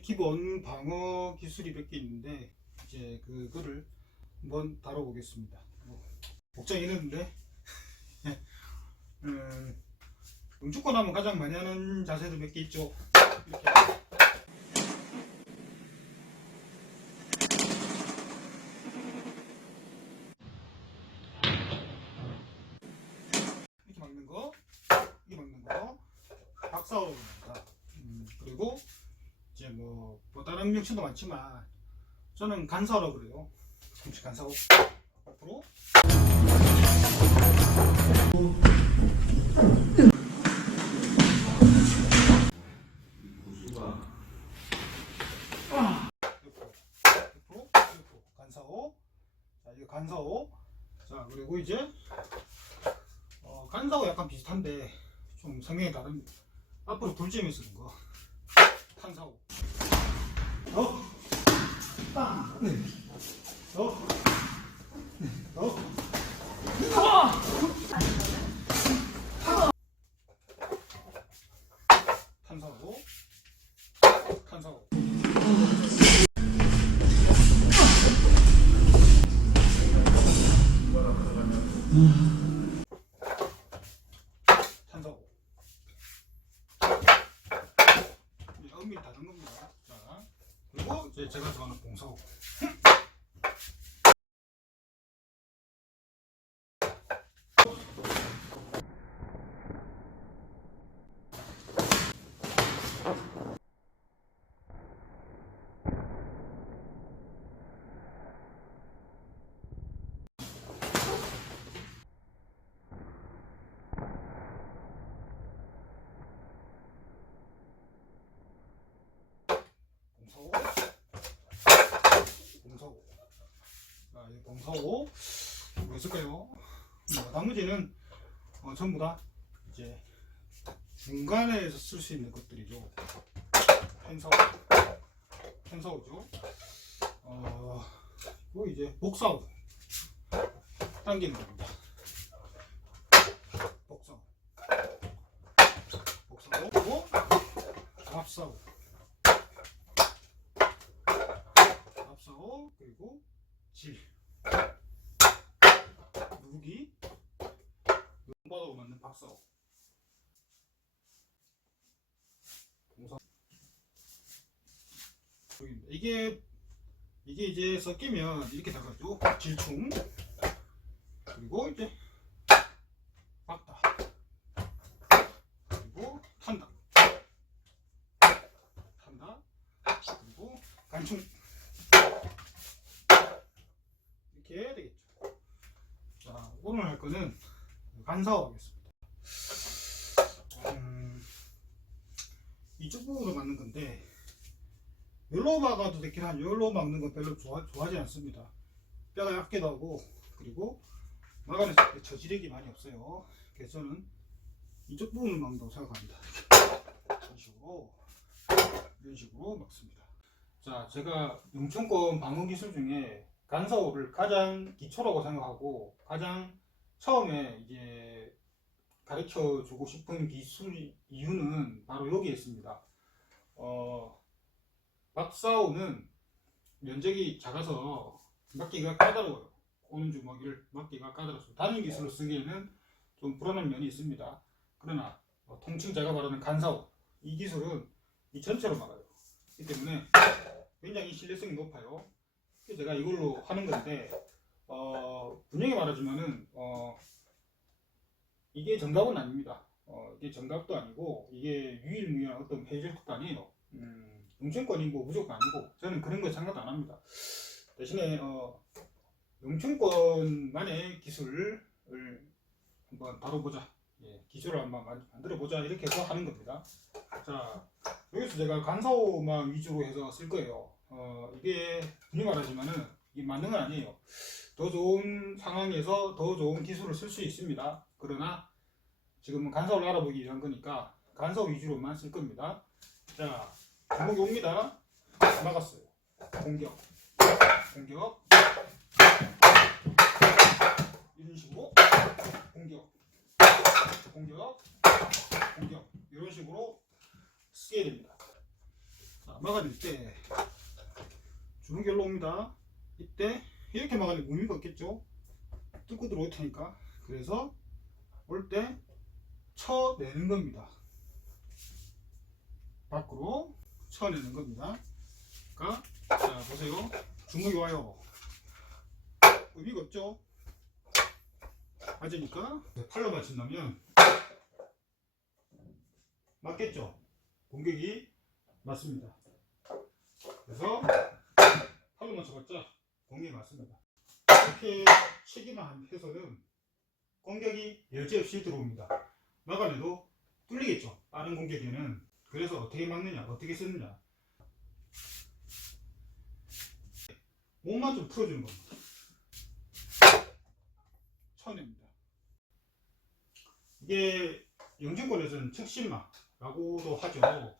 기본 방어 기술이 몇 개 있는데 이제 그거를 한번 다뤄보겠습니다. 뭐, 복장이 이랬는데 음, 응축권 하면 가장 많이 하는 자세도 몇 개 있죠. 이렇게 이렇게 막는 거, 이렇게 막는 거, 박사오로 막는다. 음, 그리고 명칭도 많지만 저는 간사로 그래요. 혹시 간사오 앞으로. 간사오 자 이거 간사오 자 그리고 이제 어, 간사오 약간 비슷한데 좀 성향이 다른 앞으로 돌점이 쓰는 거. 탄사오 어? 빵! 네. 어? 네. 어? 탄사오 탄사오 탄사오 이제 은밀히 닫은 겁니다 자 그리고 이제 제가 좋아하는 봉사오 봉사오 봉사오 봉사오 뭐 있을까요? 뭐, 나머지는 어, 전부 다 이제 중간에서 쓸 수 있는 것들이죠. 펜사오 펜사오죠. 어, 그리고 이제 복사오 당기는 겁니다 복사오 복사오 합사오 앞서 그리고 질 맞는 박사오 동사. 보입니다. 이게 이게 이제 섞이면 이렇게 나가죠 질충 그리고 이제 박다 그리고 탄다 탄다 그리고 간충 이렇게 해야 되겠죠. 자, 오늘 할 거는 간사오 하겠습니다. 음, 이쪽 부분으로 맞는 건데, 여기로 막아도 되긴 한 여기로 막는 건 별로 좋아, 좋아하지 않습니다. 뼈가 얇기도 하고, 그리고 때 저지력이 많이 없어요. 그래서 저는 이쪽 부분을 막는다고 생각합니다. 이런 식으로, 이런 식으로 막습니다. 자, 제가 용천권 방어 기술 중에 간사오를 가장 기초라고 생각하고 가장 처음에 이제 가르쳐 주고 싶은 기술 이유는 바로 여기에 있습니다. 어, 박사오는 면적이 작아서 막기가 까다로워요. 오는 주먹이를 막기가 까다롭습니다. 다른 기술을 쓰기에는 좀 불안한 면이 있습니다. 그러나 어, 통칭 제가 말하는 간사오 이 기술은 이 전체로 막아요. 그렇기 때문에 굉장히 신뢰성이 높아요. 그래서 제가 이걸로 하는 건데 어, 분명히 말하지만은 어, 이게 정답은 아닙니다. 어, 이게 정답도 아니고 이게 유일무이한 어떤 해결책도 아니에요. 음, 뭐 무조건 아니고 저는 그런 거 생각 안 합니다. 대신에 어, 용천권만의 기술을 한번 다뤄보자. 예, 기술을 한번 만- 만들어 보자 이렇게 해서 하는 겁니다. 자 여기서 제가 간사오만 위주로 해서 쓸 거예요. 어, 이게 분명히 말하지만은 이게 건 아니에요. 더 좋은 상황에서 더 좋은 기술을 쓸 수 있습니다. 그러나 지금은 간사오를 알아보기 위한 거니까 간사오 위주로만 쓸 겁니다. 자, 제목이 옵니다. 막았어요. 공격. 공격. 이런 식으로 공격. 공격. 공격. 이런 식으로 쓰게 됩니다. 자, 막 막아낼 때 주는 결로 옵니다. 이때 이렇게 막아낼 의미가 없겠죠? 뚫고 들어올 테니까. 그래서 올 때 쳐내는 겁니다. 밖으로 쳐내는 겁니다. 그러니까 자 보세요. 주먹이 와요. 의미가 없죠? 맞으니까 팔로 맞힌다면 맞겠죠? 공격이 맞습니다. 그래서 팔로 맞춰봤자 공격이 맞습니다. 이렇게 치기만 해서는 공격이 여지없이 들어옵니다. 막아내도 뚫리겠죠. 빠른 공격에는 그래서 어떻게 막느냐, 어떻게 쓰느냐. 몸만 좀 풀어주는 겁니다. 쳐냅니다. 이게 영진권에서는 척신마라고도 하죠.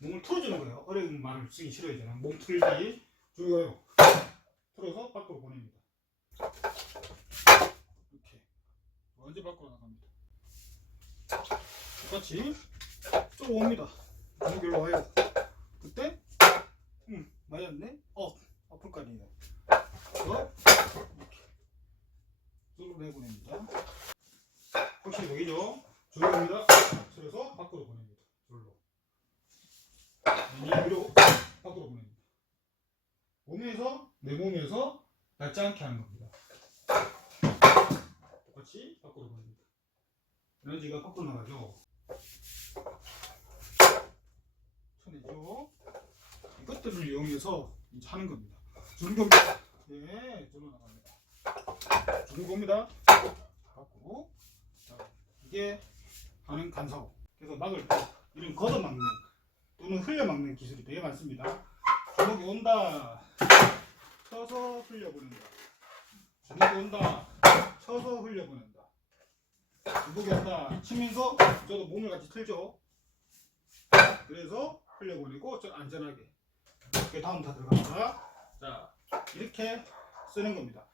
몸을 풀어주는 거예요. 어려운 말을 쓰기 싫어요. 저는 몸 풀기 중요해요. 밖으로 보냅니다. 이렇게 먼저 밖으로 나갑니다. 똑같이 쭉 옵니다. 공격로 와요. 그때 음 맞았네. 어 아니에요. 그래서 이렇게 쭉 내보냅니다. 확실히 보이죠? 줄로 옵니다. 줄여서 밖으로 보냅니다. 줄로. 이 위로 밖으로 보냅니다. 몸에서 내 몸에서 닿지 않게 하는 겁니다. 똑같이 밖으로 보냅니다. 에너지가 밖으로 나가죠. 쳐내죠. 이것들을 이용해서 이제 하는 겁니다. 주는 겁니다. 예, 줄로 나갑니다. 주는 겁니다. 자, 이게 하는 간사고. 그래서 막을 때 이런 걷어 막는 또는 흘려 막는 기술이 되게 많습니다. 주먹이 온다. 쳐서 흘려보낸다. 주먹이 온다. 쳐서 흘려보낸다. 주먹이 온다. 치면서 저도 몸을 같이 틀죠. 그래서 흘려보내고 저 안전하게. 이렇게 다음 다 들어갑니다. 자, 이렇게 쓰는 겁니다.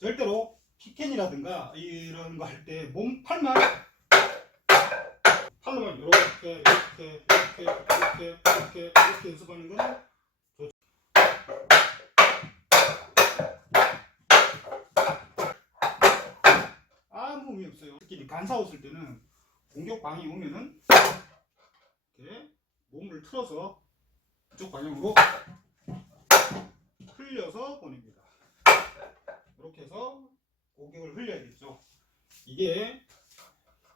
절대로 피켄이라든가 이런 거 할 때 몸 팔만 팔로만 이렇게 이렇게 이렇게 이렇게 이렇게 이렇게 연습하는 거는 좋죠. 아무 특히 간사 옷을 때는 공격 방이 오면은 이렇게 몸을 틀어서 이쪽 방향으로 흘려서 보냅니다. 이렇게 해서 공격을 흘려야겠죠. 이게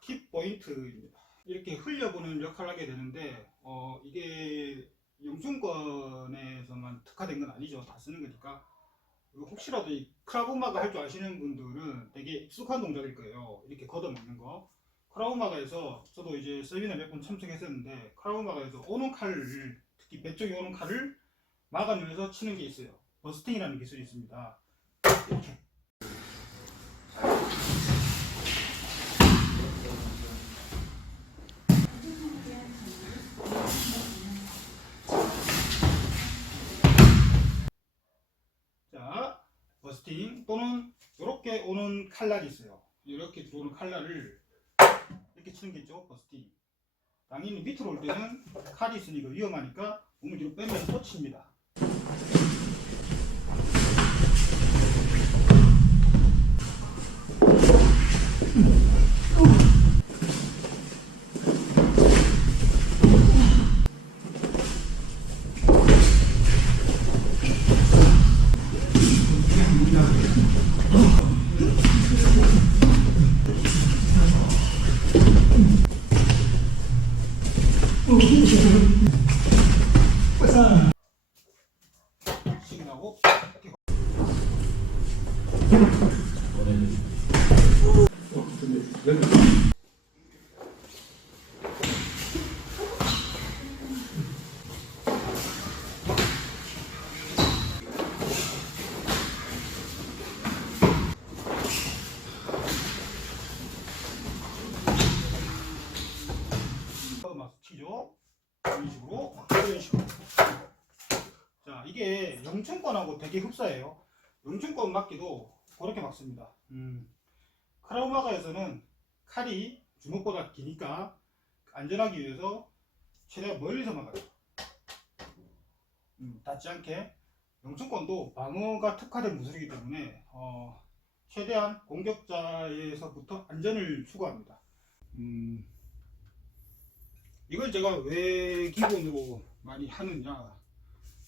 킥 포인트입니다. 이렇게 흘려보는 역할을 하게 되는데 어, 이게 영준권에서만 특화된 건 아니죠. 다 쓰는 거니까 혹시라도 이 크라우마가 할 줄 아시는 분들은 되게 익숙한 동작일 거예요. 이렇게 걷어먹는 거. 크라우마가에서 저도 이제 세미나 몇 번 참석했었는데 크라우마가에서 오는 칼을 특히 배 쪽에 오는 칼을 막아내면서 치는 게 있어요. 버스팅이라는 기술이 있습니다. 이렇게 자, 버스팅 또는 이렇게 오는 칼날이 있어요. 이렇게 들어오는 칼날을 이렇게 치는 게 있죠, 버스팅. 당연히 밑으로 올 때는 칼이 있으니까 위험하니까 몸을 뒤로 빼면 또 칩니다. 자 이게 영춘권하고 되게 흡사해요. 영춘권 막기도 그렇게 막습니다. 음. 크라우마가에서는 칼이 주먹보다 기니까 안전하기 위해서 최대한 멀리서 막아요. 음, 닿지 않게 영주권도 방어가 특화된 무술이기 때문에 어, 최대한 공격자에서부터 안전을 추구합니다. 음, 이걸 제가 왜 기본으로 많이 하느냐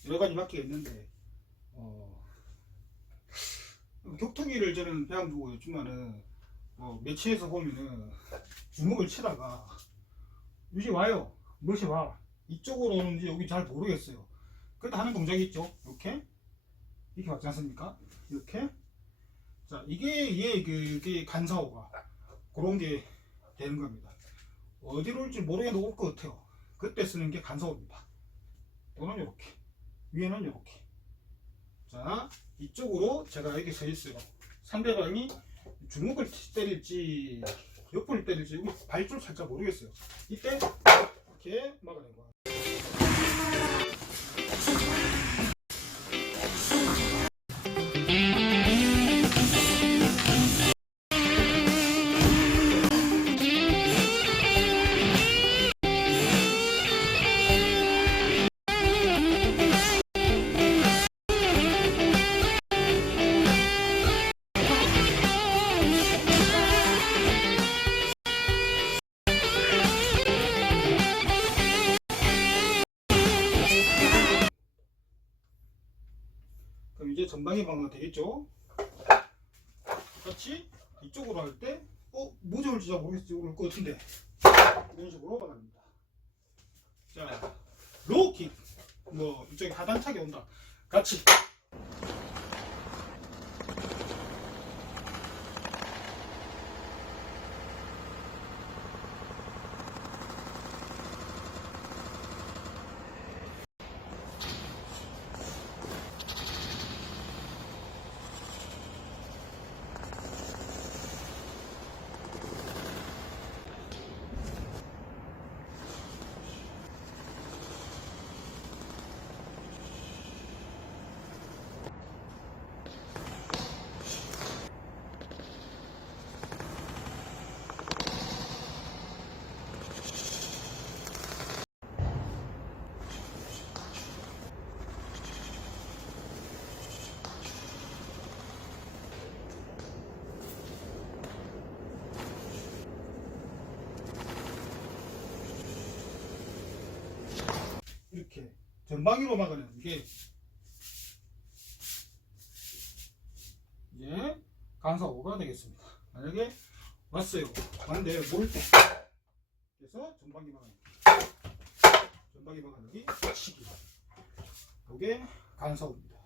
여러 가지 맡기가 있는데 어, 격투기를 저는 배양 두고 있지만은 뭐 매치에서 보면은 주먹을 치다가 유시 와요. 무엇이 와. 이쪽으로 오는지 여기 잘 모르겠어요. 그때 하는 동작이 있죠. 이렇게 이렇게 맞지 않습니까? 이렇게 자 이게 이게 그 이게 간사호가 그런 게 되는 겁니다. 어디로 올지 모르겠는데 올 것 같아요. 그때 쓰는 게 간사호입니다. 또는 이렇게 위에는 이렇게 자 이쪽으로 제가 여기 서 있어요. 상대방이 주먹을 때릴지 옆을 때릴지 여기 발줄 살짝 모르겠어요. 이때 이렇게 막아낸 거야. 전방위 방어가 되겠죠? 같이 이쪽으로 할 때, 어, 뭐지 올지 잘 모르겠지, 오를 것 같은데. 이런 식으로 막아냅니다. 자, 로우킥. 뭐, 이쪽에 하단차게 온다. 같이. 이렇게 전방위로 막아내는 게 이제 간사고가 되겠습니다. 만약에 왔어요. 왔는데 모를 때 그래서 전방위 막아내기 전방위 막아내기 치기 이게 간사고입니다.